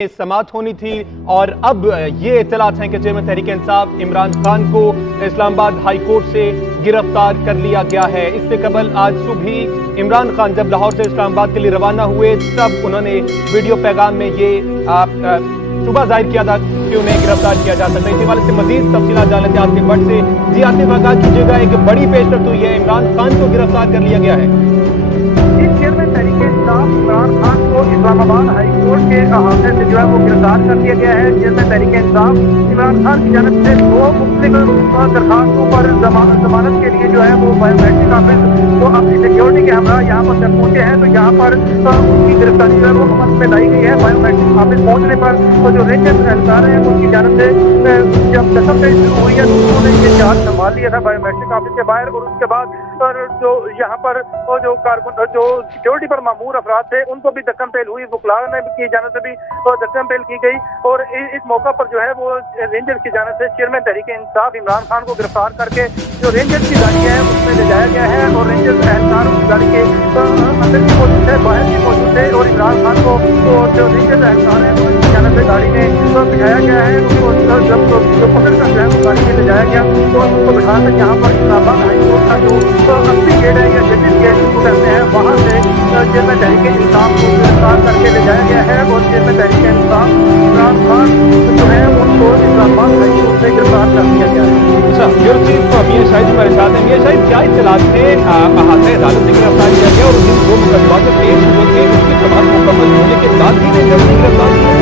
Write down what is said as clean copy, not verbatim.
समाअत होनी थी और अब ये इत्तलात हैं कि चेयरमैन तहरीक इंसाफ इमरान खान को इस्लामाबाद हाई कोर्ट से गिरफ्तार कर लिया गया है। इससे कबल आज सुबह इमरान खान जब लाहौर से इस्लामाबाद के लिए रवाना हुए तब उन्होंने वीडियो पैगाम में ये शुबा जाहिर किया था कि उन्हें गिरफ्तार किया जा सकता है। इस हवाले से मजीद तफसीलात जान लेते हैं आसिफ भट्ट से। जी आसिफ, आगाह कीजिएगा, एक बड़ी पेशरफ्त हुई है, इमरान खान को गिरफ्तार कर लिया गया है। चेयरमैन तहरीक इंसाफ इमरान खान को इस्लामाबाद हाई कोर्ट के अहाते से जो है वो गिरफ्तार कर लिया गया है। चेयरमैन तहरीक इंसाफ इमरान खान की जानब से दो मुख्तलिफ दरखास्तों पर जमानत के लिए जो है वो बायोमेट्रिक ऑफिस वो अपनी सिक्योरिटी के हमरा यहाँ पर जब पहुंचे हैं तो यहाँ पर उनकी गिरफ्तारी जो है वो अमल में लाई गई है। बायोमेट्रिक ऑफिस पहुंचने पर तो जो रेंजर एहलकार हैं उनकी जानब से जब दस्तमदेही शुरू हुई है तो उन्होंने ये चार्ज संभाल लिया था बायोमेट्रिक ऑफिस के बाहर। और उसके बाद जो यहाँ पर जो सिक्योरिटी पर मामूर अफराद थे उनको भी दक्कन पेल हुई, वकला ने की जानब से भी दक्कन पेल की गई। और इस मौका पर जो है वो रेंजर की जानब से चेयरमैन तहरीक इंसाफ इमरान खान को गिरफ्तार करके जो रेंजर की गाड़ी है उसमें ले जाया गया है। और रेंजर एहलकार उस गाड़ी के अंदर भी मौजूद थे, बाहर भी मौजूद थे। और इमरान खान को जो रेंजर एहलकार है उनकी जानब से गाड़ी में बिठाया गया है। उसको जब पकड़ कर जो है वो गाड़ी में ले जाया गया तो उसको बिठा कर यहाँ पर इस्लामाबाद हाई कोर्ट का जो अस्सी गेट है या जजिस गेट जिसको कहते हैं वहाँ से चेयरमैन तहरीक इंसाफ को गिरफ्तार करके ले जाया गया है। और चेयरमैन तहरीक इंसाफ इमरान खान जो है उनको इस्लामाबाद हाई कोर्ट से गिरफ्तार कर दिया गया है। अच्छा, ब्यूरो चीफ मियां शाहिद हमारे साथ हैं। मियां शाहिद, क्या इत्तलात थे अहाते अदालत से गिरफ्तार किया गया और जिन दो मुकदमा पेश हुए थे उसकी समाअत मुकम्मल होने के बाद ही गिरफ्तार किया?